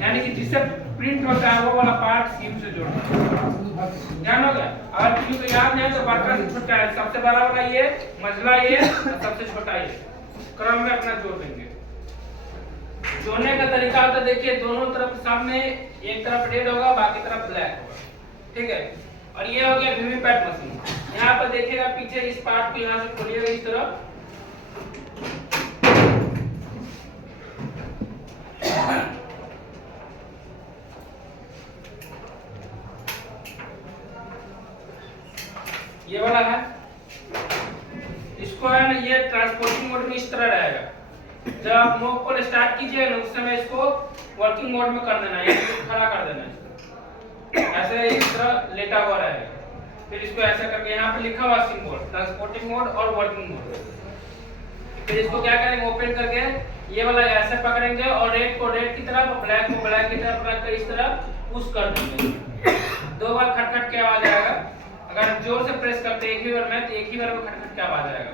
यानी कि जिससे प्रिंट होता है वो वाला पार्ट सीयू से जोड़ना है। ध्यान हो गया? अगर किसी को याद नहीं है तो बड़ा से छोटा है, सबसे बड़ा वाला ये, मझला ये और सबसे छोटा ये, क्रम में अपना जोड़ देंगे। जोड़ने का तरीका होता है, देखिए दोनों तरफ सामने, एक तरफ रेड होगा बाकी तरफ ब्लैक होगा, ठीक है। और ये हो गया वीवीपैट मशीन। यहाँ पर देखिएगा पीछे इस पार्ट को यहाँ से खोलिएगा इस तरफ, ये वाला है, इसको है ना, ये ट्रांसपोर्टिंग मोड में इस तरह रहेगा। जब आप मोड को स्टार्ट कीजिए ना, उस समय इसको वर्किंग मोड में कर देना है, खड़ा कर देना है, ऐसे इस तरह लेटा हुआ रहेगा। फिर इसको ऐसा करके यहाँ पे लिखा हुआ सिंबल ट्रांसपोर्टिंग मोड और वर्किंग मोड। फिर इसको क्या करेंगे, ओपन करके ये वाला ऐसे पकड़ेंगे और रेड को रेड की तरफ, ब्लैक को ब्लैक की तरफ रख कर इस तरह पुश कर देंगे। 2 बार खटखट के आवाज आएगा। अगर जोर से प्रेस करते एक ही बार में तो एक ही बार में खटखट के आवाज आएगा,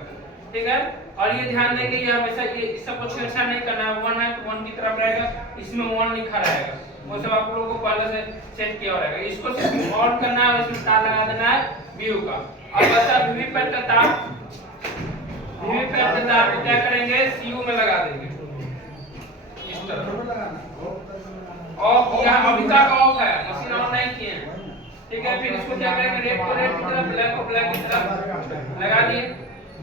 ठीक है। और ये ध्यान देंगे ये हमेशा ये इस सब को छेड़छाड़ नहीं करना है। 1 है तो 1 की तरफ रहेगा, इसमें 1 लिखा रहेगा, वो सब आप लोगों को पहले से सेट किया रहेगा। इसको सिर्फ ऑन करना है, इसमें तार लगा देना है व्यू का। और बचा वीवीपैट का तार, वीवीपैट का तार को क्या करेंगे, सीयू में लगा देंगे इस तरह। ऑफ किया, अभी तक ऑफ है, मशीन ऑन नहीं किए हैं, ठीक है। फिर इसको क्या करेंगे, रेड को रेड की तरफ, ब्लैक को ब्लैक की तरफ लगा दिए।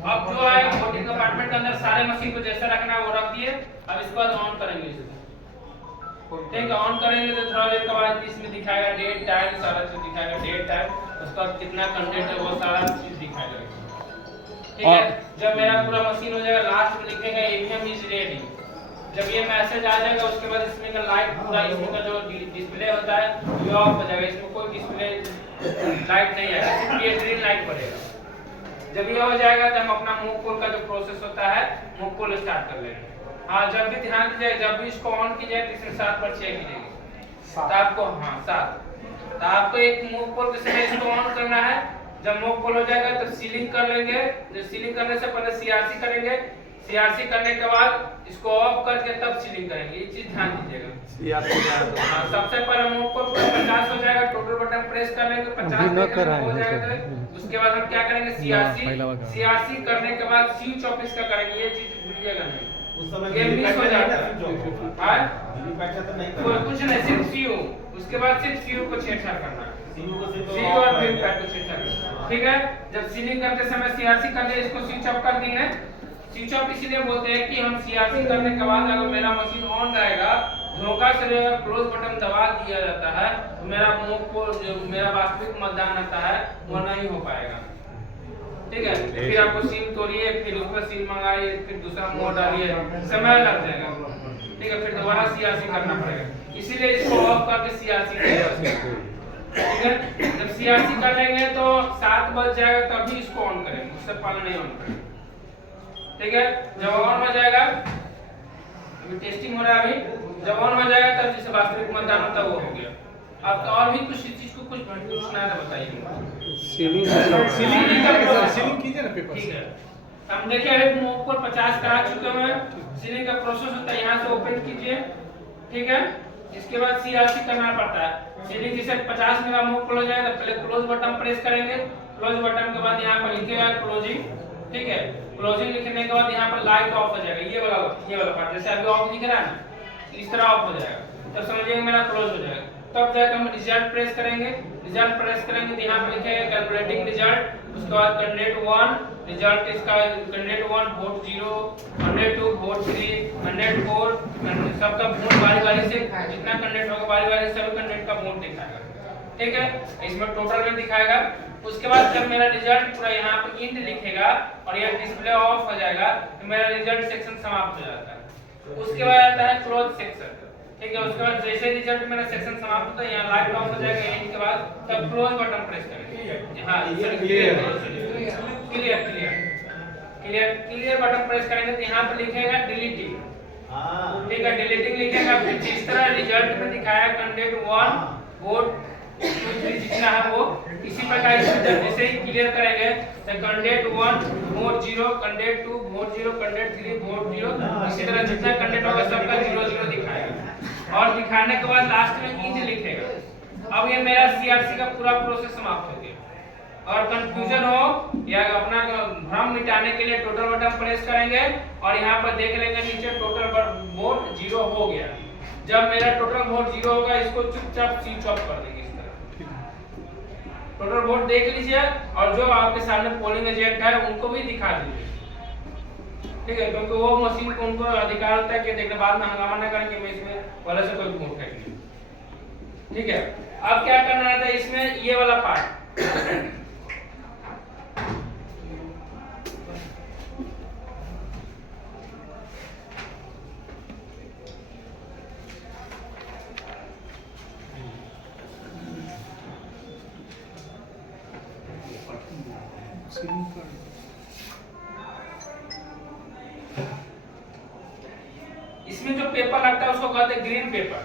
अब जो है कोटिंग कंपार्टमेंट के अंदर सारे मशीन को जैसा रखना है वो रख दिए। अब इसके बाद ऑन करेंगे इसको, ठीक है। ऑन करेंगे तो थोड़ा देर के बाद इसमें दिखाएगा डेट टाइम, सारा चीज दिखाएगा, डेट टाइम, उसका कितना कंटेंट है वो सारा चीज दिखाएगा, ठीक है। जब मेरा पूरा मशीन हो जाएगा, लास्ट में लिखेगा एवीएम इज रेडी। जब ये मैसेज आ जाएगा उसके बाद इसमें का लाइट पूरा, इसमें का जो डिस्प्ले होता है ये ऑफ हो जाएगा, इसमें कोई डिस्प्ले लाइट नहीं आएगा, सिर्फ ये ग्रीन लाइट बढ़ेगा। जब ये हो जाएगा तो हम अपना मूव कॉल का जो प्रोसेस होता है मूव कॉल स्टार्ट कर लेंगे। हाँ, जब भी ध्यान दीजिए, जब भी इसको ऑन कीजिए तो इसमें 7 पर 6 गिरेगी, तो आपको, हाँ 7, तो आपको एक मूव कॉल के समय इसको ऑन करना है। जब मूव कॉल हो जाएगा तो सीलिंग कर लेंगे। जो सीलिंग करने से पहले सीआरसी करेंगे, सीआरसी करने के बाद इसको ऑफ करके तब सीलिंग करेंगे, ये चीज ध्यान दीजिएगा। सबसे पहले मूव कॉल 50 हो जाएगा, टोटल बटन प्रेस कर लेंगे, 50 हो जाएगा तो उसके बाद हम क्या करेंगे, सीआरसी करने के बाद स्विच ऑफ इसका करेंगे, ये चीज भूलिएगा नहीं, उस समय ये मिस हो जाता है। हां, कुछ नहीं, सिर्फ सीयू, उसके बाद सिर्फ सीयू को छेड़छाड़ करना है, सीयू और वीवीपैट को छेड़छाड़ करना, ठीक है। जब सीलिंग करते समय सीआरसी कर दे, इसको स्विच ऑफ कर देंगे। स्विच ऑफ इसीलिए बोलते हैं कि हम सीआरसी करने के बाद अगर मेरा मशीन ऑन रहेगा, धोखा से अगर क्लोज बटन दबा दिया जाता है तो मेरा मूव को, जो मेरा वास्तविक मतदान आता है वो नहीं हो पाएगा, ठीक है। फिर आपको सील तोड़िए, फिर उसका सील मंगाइए, फिर दूसरा मोड डालिए, समय लग जाएगा, ठीक है। फिर दोबारा सीआरसी करना पड़ेगा, इसीलिए इसको ऑफ करके सीआरसी करेंगे, ठीक है। जब सीआरसी कर लेंगे तो 7 बज जाएगा तभी इसको ऑन करेंगे, उससे पहले नहीं ऑन करेंगे, ठीक है। जब ऑन हो जाएगा, अभी टेस्टिंग हो रहा है, अभी जब ऑन हो जाएगा तब जिसे वास्तविक मतदान होता है वो हो गया। अब और भी कुछ चीज को कुछ पूछना है तो बताइए। सीलिंग कीजिए ना पेपर, ठीक है। हम देखिए अभी मूव को 50 करा चुके हैं, सीलिंग का प्रोसेस होता है, यहाँ से ओपन कीजिए, ठीक है। इसके बाद सीआरसी करना पड़ता है। सीलिंग जैसे 50 मेरा मूव क्लोज हो जाएगा, पहले क्लोज बटन प्रेस करेंगे, क्लोज बटन के बाद यहाँ पर लिखेगा क्लोजिंग, ठीक है। क्लोजिंग लिखने के बाद यहाँ पर लाइट ऑफ हो जाएगा, ये वाला पार्ट जैसे अभी ऑफ दिख रहा है ना, इस तरह ऑफ हो जाएगा, तब समझिएगा मेरा क्लोज हो जाएगा। तब जाकर हम रिजल्ट प्रेस करेंगे, रिजल्ट प्रेस करेंगे तो यहाँ पर लिखेगा कैलकुलेटिंग रिजल्ट, उसके बाद कैंडिडेट 1 रिजल्ट इसका, कैंडिडेट 1 वोट 0, 102 वोट 3, 104, सबका वोट बारी-बारी से, जितना कैंडिडेट होगा बारी-बारी से सभी कैंडिडेट का वोट दिखाएगा, ठीक है। इसमें टोटल में दिखाएगा। उसके बाद जब मेरा रिजल्ट पूरा यहाँ पे इंड लिखेगा और यह डिस्प्ले ऑफ हो जाएगा तो मेरा रिजल्ट सेक्शन समाप्त हो जाता है। उसके बाद आता है क्लोज सेक्शन, ठीक है। उसके बाद जैसे रिजल्ट मेरा सेक्शन समाप्त होता है, यहाँ लाइट ऑफ हो जाएगा, इंड के बाद तब क्लोज बटन प्रेस करेंगे। हां, क्लियर बटन प्रेस करेंगे तो यहाँ पे लिखेगा डिलीटिंग, ठीक है। डिलीटिंग लिखेगा, फिर जिस तरह रिजल्ट में दिखाया कैंडिडेट 1 वोट जितना है वो इसी प्रकार जैसे ही क्लियर करेंगे तो candidate 1 vote 0, candidate 2 vote 0, candidate 3 vote 0, इसी तरह जितना कैंडिडेट होगा सबका 0 0 दिखाएगा। और दिखाने के बाद लास्ट में इंच लिखेगा। अब ये मेरा सीआरसी का पूरा प्रोसेस समाप्त हो गया। और कंफ्यूजन हो या अपना भ्रम मिटाने के लिए टोटल बटन प्रेस करेंगे और यहाँ पर देख लेंगे नीचे टोटल वोट 0 हो गया। जब मेरा टोटल वोट 0 होगा इसको चुपचाप स्विच ऑफ कर देंगे। इस तरह टोटल वोट देख लीजिए और जो आपके सामने पोलिंग एजेंट है उनको भी दिखा दीजिए, ठीक है, क्योंकि वो मशीन को उनको अधिकार होता है कि देखने बाद में हंगामा ना करें कि मैं इसमें वाले से कोई वोट फेंक नहीं। ठीक है, अब क्या करना रहता है इसमें ये वाला पार्ट इसमें जो पेपर लगता है उसको कहते हैं ग्रीन पेपर,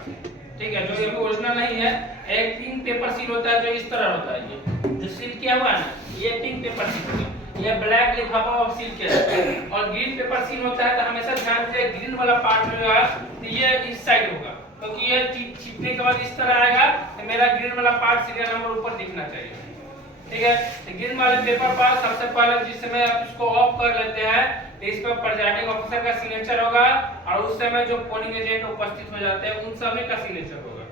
ठीक है, जो ये ओरिजिनल नहीं है। एक पिंक पेपर सील होता है जो इस तरह होता है, ये जो सील किया हुआ है ना, ये पिंक पेपर सील होता है, ये ब्लैक लिफाफा और सील किया जाता है। और ग्रीन पेपर सील होता है तो हमेशा ध्यान से ग्रीन वाला पार्ट जो है तो ये इस साइड होगा, क्योंकि ये छिपने के बाद इस तरह आएगा तो मेरा ग्रीन वाला पार्ट सीरियल नंबर ऊपर दिखना चाहिए। ठीक है, तो ग्रीन वाले पेपर पर सबसे पहले जिस समय आप इसको ऑफ कर लेते हैं तो इस पर प्रिजाइडिंग ऑफिसर का सिग्नेचर होगा और उस समय जो पोलिंग एजेंट उपस्थित हो जाते हैं उन सभी का सिग्नेचर होगा।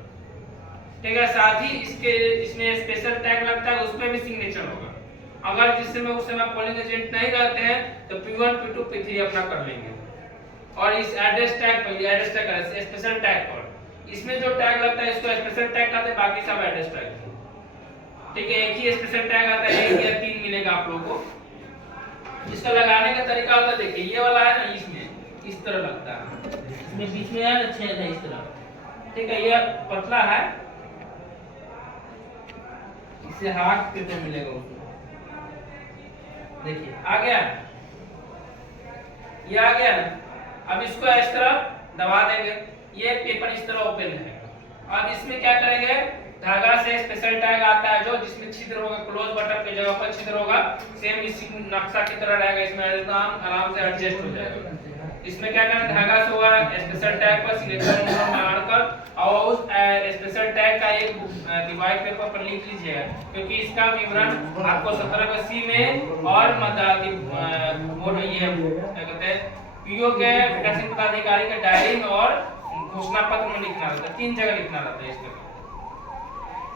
ठीक है, साथ ही इसमें स्पेशल टैग लगता है, उसमें भी सिग्नेचर होगा। अगर जिस समय उस समय पोलिंग एजेंट नहीं रहते हैं तो P1 P2 P3 अपना कर लेंगे। और इस एड्रेस टैग पर एड्रेस टैग स्पेशल टैग पर इसमें जो टैग लगता है इसको स्पेशल टैग कहते हैं, बाकी सब एड्रेस टैग। ठीक है, एक ही स्पेशल टैग आता है, एक या 3 मिलेगा आप लोगों को। इसका लगाने का तरीका होता है, देखिए ये वाला है ना, इसमें इस तरह लगता है, इसमें बीच में है ना छेद है इस तरह। ठीक है, ये पतला है, इसे हाथ पे तो मिलेगा उसको। देखिए आ गया, ये आ गया ना। अब इसको इस तरह दबा देंगे, ये पेपर इस तरह ओपन रहेगा। अब इसमें क्या करेंगे, धागा से स्पेशल टैग आता है जो जिसमें छिद्र होगा, क्लोज बटन की जगह पर छिद्र होगा, सेम इसी नक्शा की तरह रहेगा, इसमें एकदम आराम से एडजस्ट हो जाएगा। इसमें क्या करना, धागा से हुआ स्पेशल टैग पर सिग्नेचर नंबर मारकर और उस स्पेशल टैग का एक डिवाइड पेपर पर लिख लीजिएगा, क्योंकि इसका विवरण आपको 17 सी में और वो ये क्या कहते हैं पीओ के विकास पदाधिकारी के डायरी में और घोषणा पत्र में लिखना रहता है, 3 जगह लिखना रहता है इस तरह।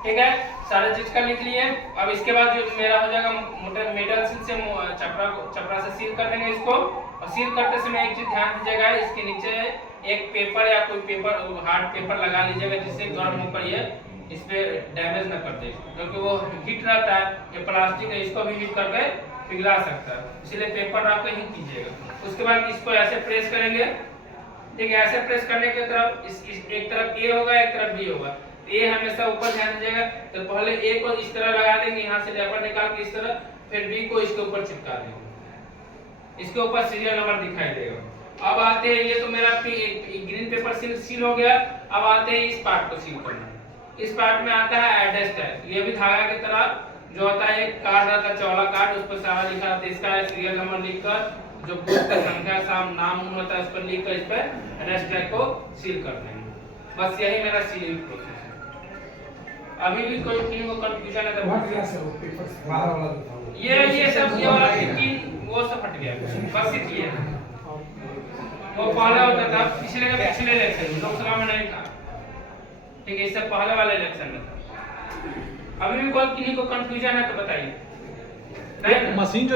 ठीक है, सारे चीज का लिख लिए। अब इसके बाद जो मेरा हो जाएगा मोटर मेटल सील से चपरा से सील कर देंगे इसको। और सील करते समय एक चीज ध्यान दीजिएगा, इसके नीचे एक पेपर या कोई पेपर हार्ड पेपर लगा लीजिएगा जिससे गर्म होकर ये इस पे डैमेज ना कर दे, क्योंकि वो हीट रहता है, ये प्लास्टिक है, इसको भी हीट करके पिघला सकता है, इसलिए पेपर रख के ही कीजिएगा। उसके बाद इसको ऐसे प्रेस करेंगे। ठीक है, ऐसे प्रेस करने के तरफ एक तरफ ए होगा, एक तरफ बी होगा। ए हमेशा ऊपर ध्यान दीजिएगा, तो पहले ए को इस तरह लगा देंगे, यहाँ से लेबर निकाल के इस तरह, फिर बी को इसके ऊपर चिपका देंगे, इसके ऊपर सीरियल नंबर दिखाई देगा। अब आते हैं, ये तो मेरा ग्रीन पेपर सील हो गया। अब आते हैं इस पार्ट को सील करना। इस पार्ट में आता है एड्रेस टैग, ये भी धागा की तरह जो होता है, एक कार्ड रहता है, चौड़ा कार्ड, उस पर सारा लिखा रहता है, इसका सीरियल नंबर लिखकर जो बूथ का संख्या नाम होता है उस पर लिखकर इस पर एड्रेस टैग को सील कर देंगे। बस यही मेरा सीलिंग प्रोसेस है। अभी भी कोई किसी को कंफ्यूजन है तो बाहर वाला जो था वो। ये सब ये वाला पिन वो सब हट गया, बस ये वो पहले होता था पिछले इलेक्शन लोकसभा में नहीं था। ठीक है, इससे पहले वाले इलेक्शन में था। अभी भी कोई किसी को कंफ्यूजन है तो बताइए। नहीं, मशीन